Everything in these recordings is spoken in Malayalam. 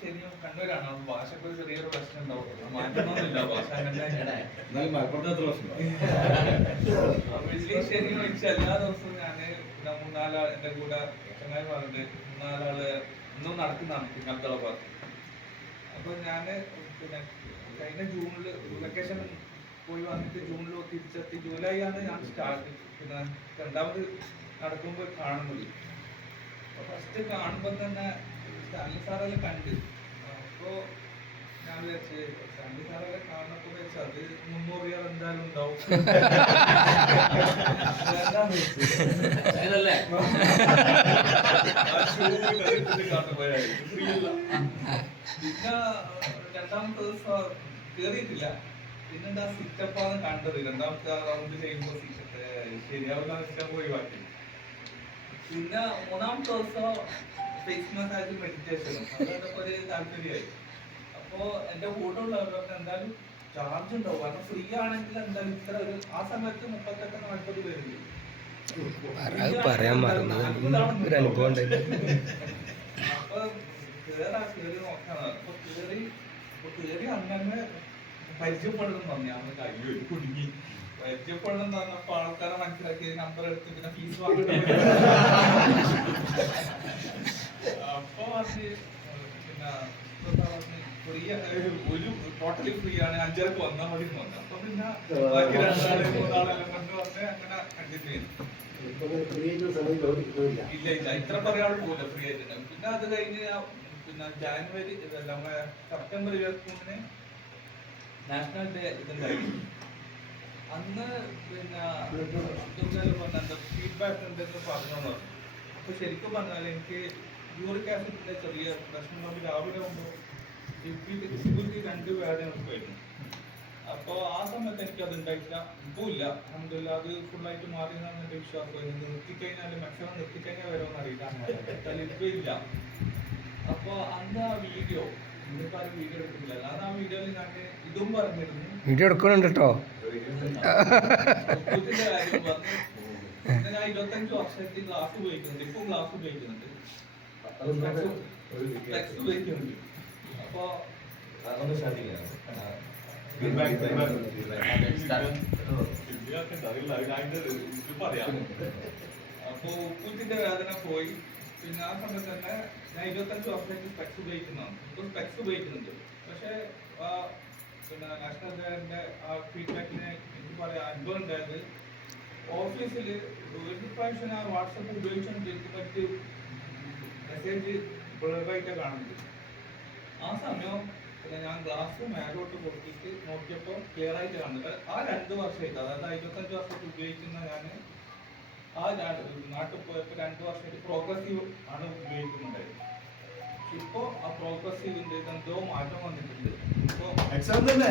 ശരിയും കണ്ണൂരാണ്. ഭാഷക്ക് ഒരു ചെറിയൊരു പ്രശ്നം ഉണ്ടാവും. മാറ്റണമെന്നില്ല ഭാഷ. വെള്ളി ശനിയും വെച്ച് എല്ലാ ദിവസവും ഞാന് പിന്നെ മൂന്നാലാൾ എന്റെ കൂടെ ചങ്ങായി പറഞ്ഞിട്ട് മൂന്നാലാള് ഇന്നും നടക്കുന്നതാണ് പിന്നത്തള ഭാഗത്ത്. അപ്പൊ ഞാന് പിന്നെ കഴിഞ്ഞ ജൂണില് വെക്കേഷൻ പോയി വന്നിട്ട് ജൂണിൽ തിരിച്ചെത്തി. ജൂലൈ ആണ് ഞാൻ സ്റ്റാർട്ട് പിന്നെ രണ്ടാമത് നടക്കുമ്പോൾ കാണുന്നത്. ഫസ്റ്റ് കാണുമ്പോൾ തന്നെ സ്റ്റാൻലി സാറെല്ലാം കണ്ട്. അപ്പോ ഞാൻ വിചാരിച്ച് സ്റ്റാൻലി സാറെല്ലാം കാണുന്നപ്പോ വെച്ചാൽ അത് 300 രൂപ എന്തായാലും ഉണ്ടാവും. പിന്നെ രണ്ടാമത്തെ ദിവസം കേറിയിട്ടില്ല. പിന്നെന്താ സിറ്റപ്പാണ് കണ്ടത്. രണ്ടാമത്തെ റൗണ്ട് ചെയ്യുമ്പോൾ ശരിയാവില്ല സിറ്റപ്പ് ഒഴിവാക്കി. പിന്നെ മൂന്നാമത്തെ ദിവസം ഫേസ് മസാജ് മെഡിറ്റേഷനും അതുകൊണ്ടൊക്കെ ഒരു താല്പര്യമായി. അപ്പോ എന്റെ കൂടെ ഉള്ളവരൊക്കെ എന്തായാലും ചാർജ് ഉണ്ടാവും. കാരണം ഫ്രീ ആണെങ്കിൽ എന്തായാലും ഇത്ര ഒരു ആ സമയത്ത് 38-40 പേരുണ്ട്. അപ്പൊ കേറി നോക്കാണ്. അപ്പൊ കേറി അങ്ങനെ പരിചയപ്പെടണം പറഞ്ഞു. അന്ന് കയ്യോ കുടുങ്ങി പരിചയപ്പെടണം എന്ന് പറഞ്ഞപ്പോ ആൾക്കാരെ മനസ്സിലാക്കി നമ്പർ എടുത്ത് പിന്നെ ഫീസ് വാങ്ങിട്ട് അപ്പൊ പറഞ്ഞ് പിന്നെ ഫ്രീ ഒരു ടോട്ടലി ഫ്രീ ആണ്, 5:30 വന്നാൽ മതി എന്ന് പറഞ്ഞു. അപ്പൊ പിന്നെ ബാക്കി 2-3 കൊണ്ട് പറഞ്ഞ് അങ്ങനെ കണ്ടിന്യൂ ചെയ്യുന്നു. ഇല്ല ഇത്ര പറയാൾ പോകില്ല ഫ്രീ ആയിട്ട്. പിന്നെ അത് കഴിഞ്ഞ് പിന്നെ ജാനുവരി നമ്മുടെ സെപ്റ്റംബർ 23-ന് നാഷണൽ ഡേ ഇതുണ്ടായി. അന്ന് പിന്നെ പറഞ്ഞ ഫീഡ്ബാക്ക് ഉണ്ടെന്ന് പറഞ്ഞു. അപ്പൊ ശരിക്കും പറഞ്ഞാൽ എനിക്ക് യൂറിക് ആസിഡിന്റെ ചെറിയ പ്രശ്നം കൊണ്ട് രാവിലെ ആകുമ്പോൾ ഫിസിബിലിറ്റി 2 വേദനയൊക്കെയായിരുന്നു. അപ്പൊ ആ സമയത്ത് എനിക്ക് അത് ഉണ്ടായിട്ടില്ല. ഇപ്പൊ ഇല്ല, അൽഹംദുലില്ലാ. അത് ഫുള്ളായിട്ട് മാറിയെന്നാണ് എന്റെ വിശ്വാസം. നിർത്തിക്കഴിഞ്ഞാൽ മാക്സിമം നിർത്തിക്കഴിഞ്ഞാൽ വരുമെന്ന് അറിയില്ല. ഇപ്പൊ ഇല്ല. അപ്പൊ അന്ന് ആ വീഡിയോ വീഡിയോ എടുക്കുന്നില്ല. അന്ന് ആ വീഡിയോയിൽ ഞാൻ ഇതും പറഞ്ഞിരുന്നു. വീഡിയോ എടുക്കണുണ്ട് കേട്ടോ. കാര്യം പറഞ്ഞു. ഞാൻ 25 വർഷമായിട്ട് ഗ്ലാസ് ഉപയോഗിക്കുന്നുണ്ട്. ഇപ്പം ഗ്ലാസ് ഉപയോഗിക്കുന്നുണ്ട്. ഉപയോഗിക്കുന്നുണ്ട്. അപ്പൊ അപ്പൊ ഉപ്പൂത്തിന്റെ വേദന പോയി. പിന്നെ ആ സമയത്ത് തന്നെ ഞാൻ 25 വർഷമായിട്ട് സ്പെക്സ് ഉപയോഗിക്കുന്നതാണ്. ഇപ്പൊ സ്പെക്സ് ഉപയോഗിക്കുന്നുണ്ട്. പക്ഷെ പിന്നെ നാഷണൽ ഡേന്റെ ആ ഫീഡ്ബാക്കിന് എനിക്ക് പറയാം അനുഭവം ഉണ്ടായത് ഓഫീസിൽ ഒരു പ്രാവശ്യം ആ വാട്സപ്പ് ഉപയോഗിച്ചുകൊണ്ടിരിക്കും മറ്റ് മെസ്സേജ് ബ്ലറായിട്ട് കാണുന്നത്. ആ സമയം പിന്നെ ഞാൻ ഗ്ലാസ് മേലോട്ട് പൊട്ടിയിട്ട് നോക്കിയപ്പോൾ ക്ലിയർ ആയിട്ട് കാണുന്നത്. ആ 2 വർഷമായിട്ട്, അതായത് 25 വർഷമായിട്ട് ഉപയോഗിക്കുന്ന ഞാൻ ആ നാട്ടിൽ പോയപ്പോൾ 2 വർഷമായിട്ട് പ്രോഗ്രസീവ് ആണ് ഉപയോഗിക്കുന്നുണ്ടായിരുന്നു. ഇപ്പോ ആ പ്രോഗ്രസീവിന്റെ എന്തോ മാറ്റം വന്നിട്ടുണ്ട്. ഇപ്പോ പിന്നെ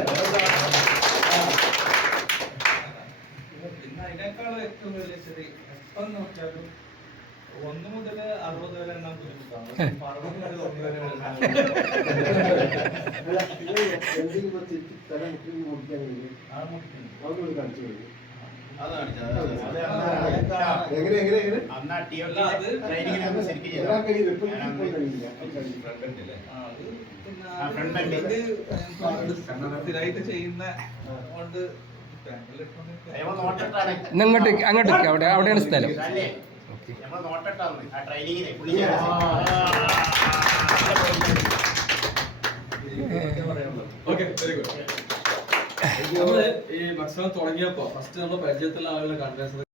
അതിനേക്കാളും ഏറ്റവും വലിയ ശരി എപ്പം നോക്കിയാലും 1 മുതൽ 60 വരെ എണ്ണം ബുദ്ധിമുട്ടാണ്. 60 മുതൽ 1 വരെ സ്ഥിരമായിട്ട് ചെയ്യുന്ന കൊണ്ട് അങ്ങോട്ട് അവിടെയാണ് സ്ഥലം. ഈ ഭക്ഷണം തുടങ്ങിയപ്പോ ഫസ്റ്റ് നമ്മുടെ പരിചയത്തിലുള്ള ആളുകളെ കണ്ടത്